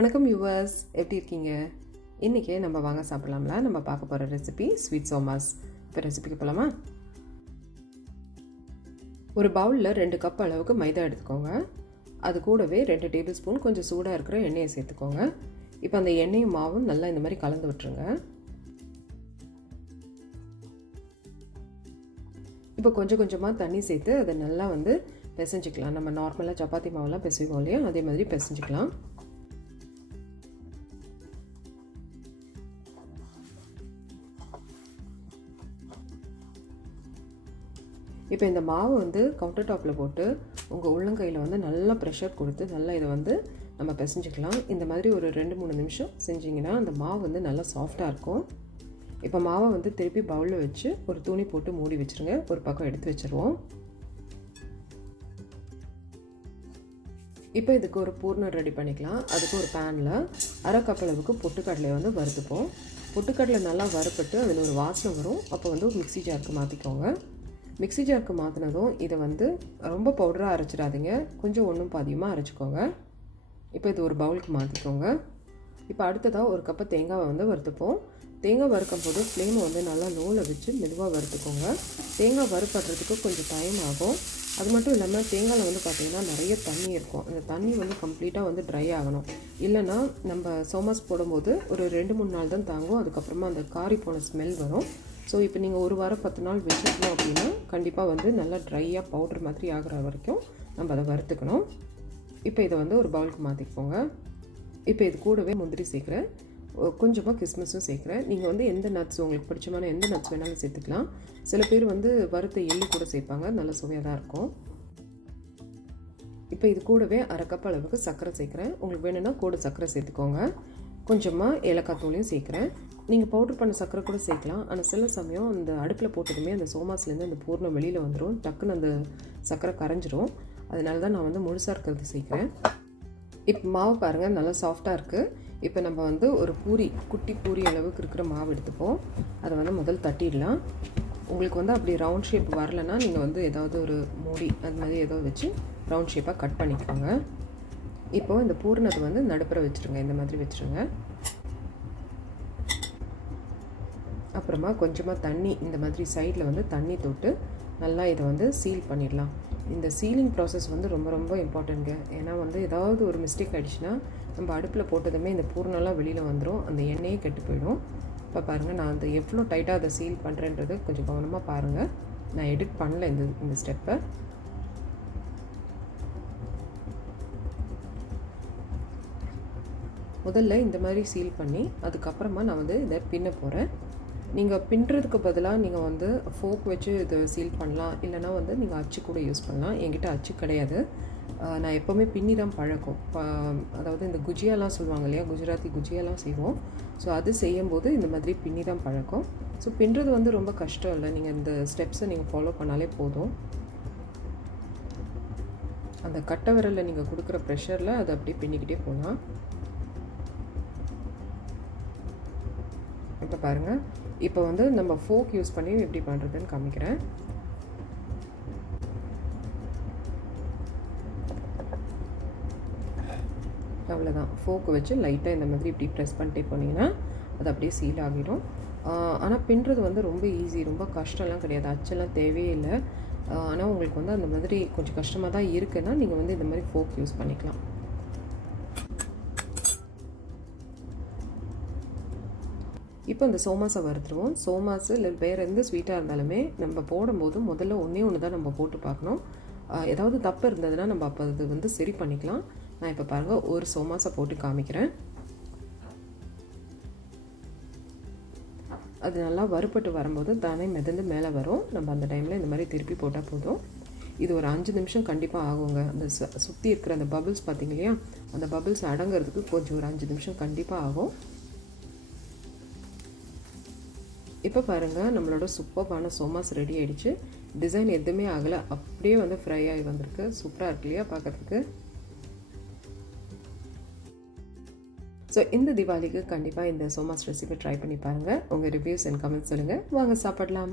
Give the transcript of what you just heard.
வணக்கம் வியூவர்ஸ், எப்படி இருக்கீங்க? இன்றைக்கி நம்ம வாங்க சாப்பிடலாம்ல. நம்ம பார்க்க போகிற ரெசிபி ஸ்வீட் சோமாஸ். இப்போ ரெசிபிக்கு போகலாமா? ஒரு பவுலில் 2 கப் அளவுக்கு மைதா எடுத்துக்கோங்க. அது கூடவே 2 டேபிள் ஸ்பூன் கொஞ்சம் சூடாக இருக்கிற எண்ணெயை சேர்த்துக்கோங்க. இப்போ அந்த எண்ணெயும் மாவும் நல்லா இந்த மாதிரி கலந்து விட்டுருங்க. இப்போ கொஞ்சம் கொஞ்சமாக தண்ணி சேர்த்து அதை நல்லா பிசைஞ்சிக்கலாம். நம்ம நார்மலாக சப்பாத்தி மாவுலாம் பிசைவோம் இல்லையா, அதே மாதிரி பிசைஞ்சிக்கலாம். இப்போ இந்த மாவு கவுண்டர் டாப்பில் போட்டு உங்கள் உள்ளங்கையில் நல்லா ப்ரெஷர் கொடுத்து நல்லா இதை நம்ம பிசைஞ்சிக்கலாம். இந்த மாதிரி ஒரு 2-3 நிமிஷம் செஞ்சிங்கன்னா அந்த மாவு நல்லா சாஃப்டாக இருக்கும். இப்போ மாவை திருப்பி பவுலில் வச்சு ஒரு துணி போட்டு மூடி வச்சுருங்க. ஒரு பக்கம் எடுத்து வச்சுருவோம். இப்போ இதுக்கு ஒரு பூர்ணம் ரெடி பண்ணிக்கலாம். அதுக்கு ஒரு பேனில் 1/2 கப் அளவுக்கு பொட்டுக்கடலையை வறுத்துப்போம். பொட்டுக்கடலை நல்லா வறுப்பட்டு அதில் ஒரு வாசனை வரும். அப்போ ஒரு மிக்ஸி ஜாருக்கு மாற்றிக்கோங்க. மிக்ஸி ஜாருக்கு மாற்றினதும் இதை ரொம்ப பவுடராக அரைச்சிடாதீங்க, கொஞ்சம் ஒன்றும் பாதியமாக அரைச்சிக்கோங்க. இப்போ இது ஒரு பவுலுக்கு மாற்றிக்கோங்க. இப்போ அடுத்ததாக ஒரு கப்பு தேங்காவை வறுத்துப்போம். தேங்காய் வறுக்கும் போது ஃப்ளேமை நல்லா லோவில் வச்சு மெதுவாக வறுத்துக்கோங்க. தேங்காய் வறுப்படுறதுக்கு கொஞ்சம் டைம் ஆகும். அது மட்டும் இல்லாமல் தேங்காயில் பார்த்திங்கன்னா நிறைய தண்ணி இருக்கும். அந்த தண்ணி கம்ப்ளீட்டாக ட்ரை ஆகணும். இல்லைன்னா நம்ம சோமாஸ் போடும்போது ஒரு 2-3 நாள் தான் தாங்கும். அதுக்கப்புறமா அந்த காரி போன ஸ்மெல் வரும். ஸோ இப்போ நீங்கள் 1 வாரம் 10 நாள் வச்சுக்கணும் அப்படின்னா கண்டிப்பாக நல்லா ட்ரையாக பவுடர் மாதிரி ஆகிற வரைக்கும் நம்ம அதை வறுத்துக்கணும். இப்போ இதை ஒரு பவுலுக்கு மாற்றிக்கோங்க. இப்போ இது கூடவே முந்திரி சேர்க்குறேன், கொஞ்சமாக கிஸ்மிஸும் சேர்க்குறேன். நீங்கள் எந்த நட்ஸ் உங்களுக்கு பிடிச்சமான எந்த நட்ஸ் வேணாலும் சேர்த்துக்கலாம். சில பேர் வறுத்த எள்ளு கூட சேர்ப்பாங்க, நல்ல சுவையாக தான் இருக்கும். இப்போ இது கூடவே 1/2 கப் அளவுக்கு சர்க்கரை சேர்க்குறேன். உங்களுக்கு வேணும்னா கூட சர்க்கரை சேர்த்துக்கோங்க. கொஞ்சமாக ஏலக்காய் தூளையும் சேர்க்குறேன். நீங்கள் பவுட்ரு பண்ண சர்க்கரை கூட சேர்க்கலாம். ஆனால் சில சமயம் அந்த அடுப்பில் போட்டதுமே அந்த சோமாஸ்லேருந்து அந்த பூர்ணம் வெளியில் வந்துடும், டக்குன்னு அந்த சர்க்கரை கரைஞ்சிரும். அதனால தான் நான் முழுசாக இருக்கிறது சேர்க்குறேன். இப்போ மாவு பாருங்கள் நல்லா சாஃப்டாக இருக்குது. இப்போ நம்ம ஒரு குட்டி பூரி அளவுக்கு இருக்கிற மாவு எடுத்துப்போம். அதை முதல் தட்டிடலாம். உங்களுக்கு அப்படி ரவுண்ட் ஷேப் வரலைன்னா நீங்கள் ஏதாவது ஒரு மூடி அது மாதிரி ஏதோ வச்சு ரவுண்ட் ஷேப்பாக கட் பண்ணிக்கோங்க. இப்போது இந்த பூரணத்தை நடுப்புற வச்சுருங்க, இந்த மாதிரி வச்சுருங்க. அப்புறமா கொஞ்சமாக தண்ணி இந்த மாதிரி சைடில் தண்ணி தொட்டு நல்லா இதை சீல் பண்ணிடலாம். இந்த சீலிங் ப்ராசஸ் ரொம்ப ரொம்ப இம்பார்ட்டண்ட்டுங்க. ஏன்னா ஏதாவது ஒரு மிஸ்டேக் ஆகிடுச்சுன்னா நம்ம அடுப்பில் போட்டதுமே இந்த பூர்ணம்லாம் வெளியில் வந்துடும், அந்த எண்ணெயே கெட்டு போயிடும். இப்போ பாருங்கள், நான் எவ்வளோ டைட்டாக அதை சீல் பண்ணுறேன்றது கொஞ்சம் கவனமாக பாருங்கள். நான் எடிட் பண்ணல இந்த ஸ்டெப்பை. முதல்ல இந்த மாதிரி சீல் பண்ணி அதுக்கப்புறமா நான் இதை பின்ன போகிறேன். நீங்கள் பின்னுறதுக்கு பதிலாக நீங்கள் ஃபோக் வச்சு இதை சீல் பண்ணலாம், இல்லைனா நீங்கள் அச்சு கூட யூஸ் பண்ணலாம். என்கிட்ட அச்சு கிடையாது. நான் எப்போவுமே பின்னி தான் பழக்கம். அதாவது இந்த குஜியாலாம் சொல்லுவாங்க இல்லையா, குஜராத்தி குஜியாலாம் செய்வோம். ஸோ அது செய்யும்போது இந்த மாதிரி பின்னி தான் பழக்கம். ஸோ பின்னுறது ரொம்ப கஷ்டம் இல்லை. நீங்கள் இந்த ஸ்டெப்ஸை நீங்கள் ஃபாலோ பண்ணாலே போதும். அந்த கட்டை விரலில் நீங்கள் கொடுக்குற ப்ரெஷரில் அதை அப்படியே பின்னிக்கிட்டே போகலாம். இப்போ பாருங்கள், இப்போ நம்ம ஃபோக் யூஸ் பண்ணி எப்படி பண்ணுறதுன்னு காமிக்கிறேன். அவ்வளோதான். ஃபோக்கு வச்சு லைட்டாக இந்த மாதிரி இப்படி ப்ரெஸ் பண்ணிட்டே போனீங்கன்னா அது அப்படியே சீல் ஆகிடும். ஆனால் பின்னுறது ரொம்ப ஈஸி, ரொம்ப கஷ்டம்லாம் கிடையாது. அச்செல்லாம் தேவையே இல்லை. ஆனால் உங்களுக்கு அந்த மாதிரி கொஞ்சம் கஷ்டமாக தான் இருக்குன்னா நீங்கள் இந்த மாதிரி ஃபோக் யூஸ் பண்ணிக்கலாம். இப்போ இந்த சோமாஸை வறுத்துருவோம். சோமாஸ் இல்லை வேறு எந்த ஸ்வீட்டாக இருந்தாலுமே நம்ம போடும்போது முதல்ல ஒன்று தான் நம்ம போட்டு பார்க்கணும். ஏதாவது தப்பு இருந்ததுன்னா நம்ம அப்போ அது சரி பண்ணிக்கலாம். நான் இப்போ பாருங்கள் ஒரு சோமாஸை போட்டு காமிக்கிறேன். அது நல்லா வறுப்பட்டு வரும்போது தானே மிதந்து மேலே வரும். நம்ம அந்த டைமில் இந்த மாதிரி திருப்பி போட்டால் போதும். இது ஒரு 5 நிமிஷம் கண்டிப்பாக ஆகுங்க. அந்த சுற்றி இருக்கிற அந்த பபிள்ஸ் பார்த்திங்க இல்லையா, அந்த பபிள்ஸ் அடங்கிறதுக்கு கொஞ்சம் ஒரு 5 நிமிஷம் கண்டிப்பாக ஆகும். இப்போ பாருங்கள், நம்மளோட சூப்பரான சோமாஸ் ரெடி ஆகிடுச்சு. டிசைன் எதுவுமே ஆகலை, அப்படியே ஃப்ரை ஆகி வந்திருக்கு. சூப்பராக இருக்கு இல்லையா பார்க்குறதுக்கு. ஸோ இந்த தீபாவளிக்கு கண்டிப்பாக இந்த சோமாஸ் ரெசிபி ட்ரை பண்ணி பாருங்கள். உங்கள் ரிவ்யூஸ் அண்ட் கமெண்ட்ஸ் சொல்லுங்கள். வாங்க சாப்பிடலாம்.